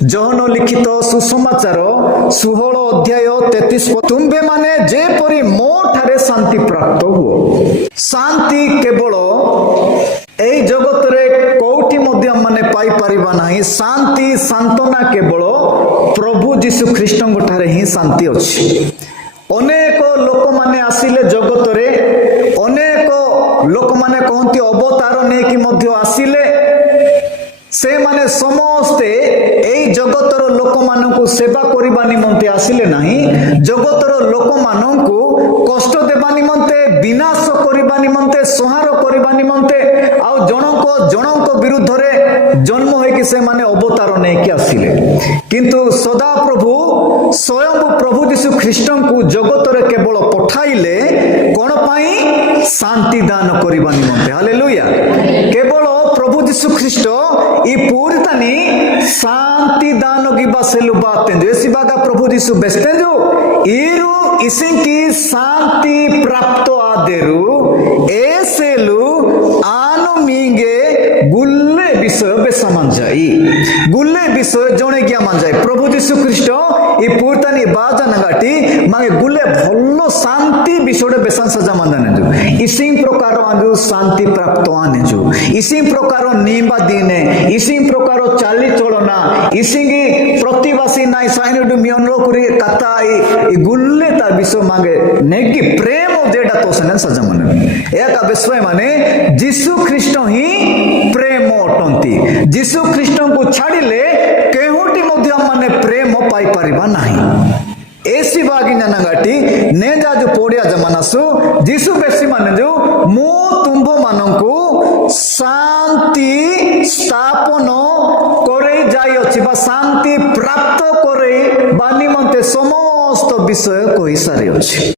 John ଲିଖିତ ସୁସମାଚାର 16 ଅଧ୍ୟାୟ 33 ତୁମ୍ଭେ ମାନେ ଯେପରି ମୋ ଠାରେ ଶାନ୍ତି ପ୍ରାପ୍ତ ହୁଅ। ଶାନ୍ତି କେବଳ এই জগତରେ কোଉଠି ମଧ୍ୟ ମାନେ ପାଇପାରିବା ନାହିଁ। ଶାନ୍ତି ସାନ୍ତ୍ୱନା କେବଳ ପ୍ରଭୁ ଯୀଶୁ ଖ୍ରୀଷ୍ଟଙ୍କ ଠାରେ ହିଁ ଶାନ୍ତି ଅଛି। ଅନେକ ଲୋକମାନେ ଆସିଲେ ଜଗତରେ, ଅନେକ ଲୋକମାନେ କହନ୍ତି ଅବତାର ନେଇକି ମଧ୍ୟ ଆସିଲେ। ସେମାନେ ସମସ୍ତେ এই ଜଗତର ଲୋକମାନଙ୍କୁ ସେବା କରିବା ନିମନ୍ତେ ଆସିଲେ ନାହିଁ, ଜଗତର ଲୋକମାନଙ୍କୁ କଷ୍ଟ ଦେବା ନିମନ୍ତେ, ବିନାଶ କରିବା ନିମନ୍ତେ, ସଂହାର କରିବା ନିମନ୍ତେ ଆଉ ଜଣଙ୍କ ବିରୁଦ୍ଧରେ ଜନ୍ମ ହୋଇକି ସେମାନେ ଅବତାର ନେଇକି ଆସିଲେ। କିନ୍ତୁ ସଦାପ୍ରଭୁ ସ୍ୱୟଂ ପ୍ରଭୁ ଯୀଶୁ ଖ୍ରୀଷ୍ଟଙ୍କୁ ଜଗତରେ କେବଳ ପଠାଇଲେ କଣ ପାଇଁ? ଶାନ୍ତି ଦାନ କରିବା ନିମନ୍ତେ। ହାଲେଲୁୟା। କେବଳ ପ୍ରଭୁ ଯୀଶୁ ଖ୍ରୀଷ୍ଟ ಈ ಪೂರ್ತಾನಿ ಶಾಂತಿ ದಾನೋಗಿ ಬಸೆಲು ಬಾತೆಂದು ಎಸಿಬಾಗ ಪ್ರಭು ದಿಸು ಬೆಸ್ತೆಂದು ಈರು ಇಸಿಂಕಿ ಶಾಂತಿ ಪ್ರಾಪ್ತ ಆದರು ಏಸೆಲು ಆನು ಮೀಂಗೆ ಗುಲ್ಲೆ ಬಿಸಯ ಬೆಸಮಂಜಾಯಿ ಗುಲ್ಲೆ ಬಿಸಯ ಜಣೆ গিয়া মানজাই প্রভু যীশু খ্রিস্ট এই পূর্তানি বাজান গাটি মানে গুলে ভালো শান্তি বিষয়ে বেসান সাজা মানজানেজু ইসি প্রকার আজু শান্তি প্রাপ্ত আনেজু ইসি প্রকার নিবা দিনে ইসি প্রকার চালি চলনা ইসিঙ্গি প্রতিবাসী নাই সাইনডু মিয়নলো করি কাতা এই গুল্লে তার বিষয় মাগে নেকি প্রেম যেটা তোসনে সাজা মানে একা বিষয় মানে যীশু খ্রিস্ট হি প্রেম অটন্তি যীশু খ্রিস্টଙ୍କୁ ଛାଡ଼ିଲେ କେଉଁଠି ମଧ୍ୟ ମାନେ ପ୍ରେମ ପାଇପାରିବା ନାହିଁ। ଏସି ବାଗି ଜାନାଗାଟି ନେ ଯା ଯୋଉ ପଡ଼ିଆ ଜମାନାସୁ ଯୀଶୁ ବେଶୀ ମାନେ ଯୋଉ ମୁଁ ତୁମ୍ଭ ମାନଙ୍କୁ ଶାନ୍ତି ସ୍ଥାପନ କରେଇ ଯାଇଅଛି ବା ଶାନ୍ତି ପ୍ରାପ୍ତ କରେଇ ବା ନିମନ୍ତେ ସମସ୍ତ ବିଷୟ କହି ସାରିଅଛି।